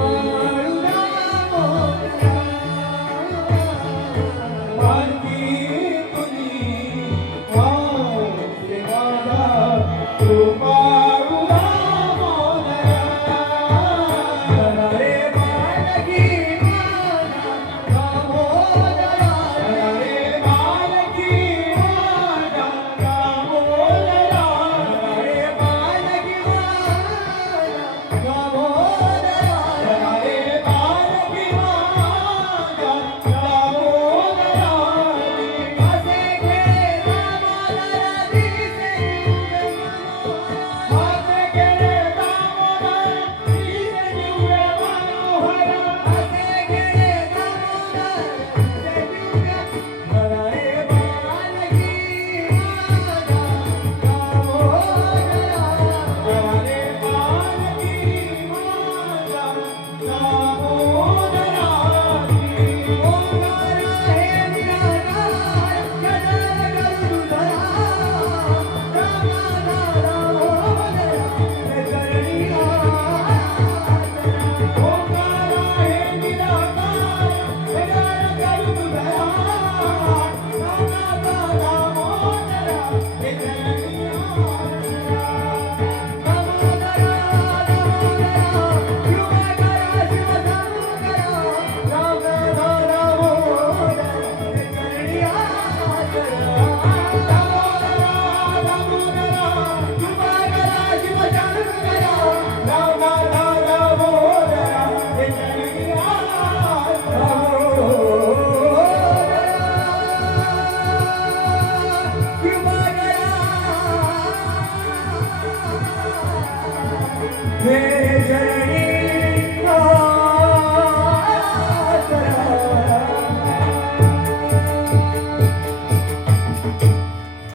Oh. 돼.